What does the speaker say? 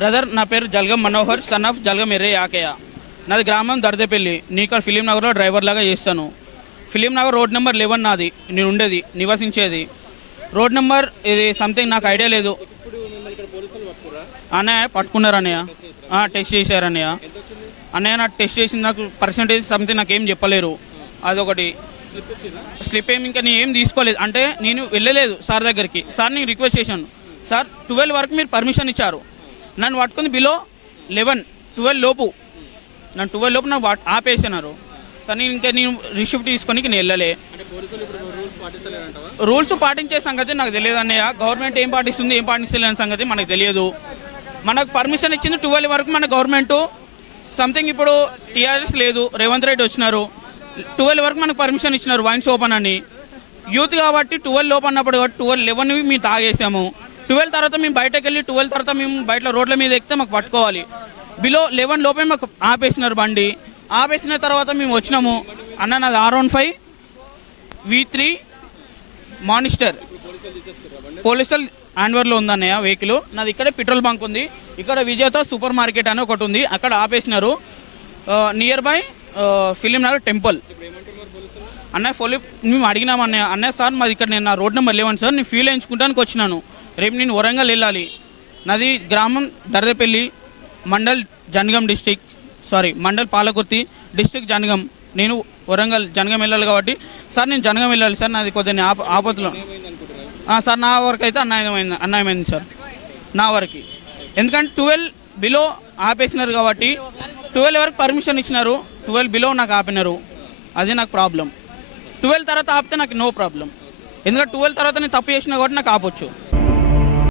Brother, నా పేరు Jalgam Manohar, son of Jalgam array Yakaiah. నాది గ్రామం దర్దేపల్లి. నేను ఇక్కడ ఫిలిం నగర్లో డ్రైవర్ లాగా చేస్తాను. ఫిలిం నగర్ రోడ్ నెంబర్ 11 నాది. నేను ఉండేది, నివసించేది రోడ్ నెంబర్ ఇది సంథింగ్ నాకు ఐడియా లేదు. అన్నయ్య పట్టుకున్నారు అన్నయ్య, టెస్ట్ చేశారు అన్నయ్య. అన్నయ్య నాకు టెస్ట్ చేసి నాకు పర్సంటేజ్ సంథింగ్ నాకు ఏం చెప్పలేరు. అదొకటి స్లిప్ ఏమి ఇంకా నేను ఏం తీసుకోలేదు. అంటే నేను వెళ్ళలేదు సార్ దగ్గరికి. సార్ నేను రిక్వెస్ట్ చేశాను, సార్ 12 వరకు మీరు పర్మిషన్ ఇచ్చారు, నన్ను పట్టుకుంది బిలో 12 లోపు, నన్ను 12 లోపు నన్ను ఆపేసినారు. సార్ నేను ఇంకా నేను రిసిప్ట్ తీసుకొని నేను వెళ్ళలే. రూల్స్ పాటించే సంగతి నాకు తెలియదు అన్నయ్య. గవర్నమెంట్ ఏం పాటిస్తుంది ఏం పాటిస్తలేని సంగతి మనకు తెలియదు. మనకు పర్మిషన్ ఇచ్చింది 12 వరకు మన గవర్నమెంట్. సంథింగ్ ఇప్పుడు టీఆర్ఎస్ లేదు, రేవంత్ రెడ్డి వచ్చినారు, 12 వరకు మనకు పర్మిషన్ ఇచ్చినారు వైన్స్ ఓపెన్ అని. యూత్ కాబట్టి 12 లోపు అన్నప్పుడు 11 మేము తాగేసాము. 12 తర్వాత మేము బయటకు వెళ్ళి 12 తర్వాత మేము బయట రోడ్ల మీద ఎక్కితే మాకు పట్టుకోవాలి. బిలో 11 లోపే మాకు ఆపేసినారు బండి. ఆపేసిన తర్వాత మేము వచ్చినాము. అన్న నాది R15 V3 మానిస్టర్. పోలీసులు హ్యాండ్వర్లో ఉందన్నయ్య వెహికల్. నాది ఇక్కడే పెట్రోల్ బంక్ ఉంది. ఇక్కడ విజేత సూపర్ మార్కెట్ అని ఒకటి ఉంది, అక్కడ ఆపేసినారు. Near by Film Nagar temple. అన్నయ్య మేము అడిగినాము అన్నయ్య, అన్నయ్య సార్ మాది ఇక్కడ నేను నా రోడ్ నెంబర్ 11 సార్, నేను ఫ్యూల్ వేయించుకుంటానికి వచ్చినాను. రేపు నేను వరంగల్ వెళ్ళాలి. నాది గ్రామం దర్దేపల్లి, మండల్ జనగం డిస్టిక్, మండల్ పాలకుర్తి డిస్టిక్ జనగం. నేను వరంగల్ జనగం వెళ్ళాలి కాబట్టి సార్ నేను జనగం వెళ్ళాలి సార్, నాది కొద్దిగా ఆపత్తులో. సార్ నా వరకు అయితే అన్యాయమైంది సార్, నా వరకు. ఎందుకంటే 12 బిలో ఆపేసినారు కాబట్టి 12 వరకు పర్మిషన్ ఇచ్చినారు, 12 బిలో నాకు ఆపినారు. అది నాకు ప్రాబ్లం. 12 తర్వాత ఆపితే నాకు నో ప్రాబ్లం. ఎందుకంటే 12 తర్వాత నేను తప్పు చేసిన కాబట్టి నాకు ఆపొచ్చు.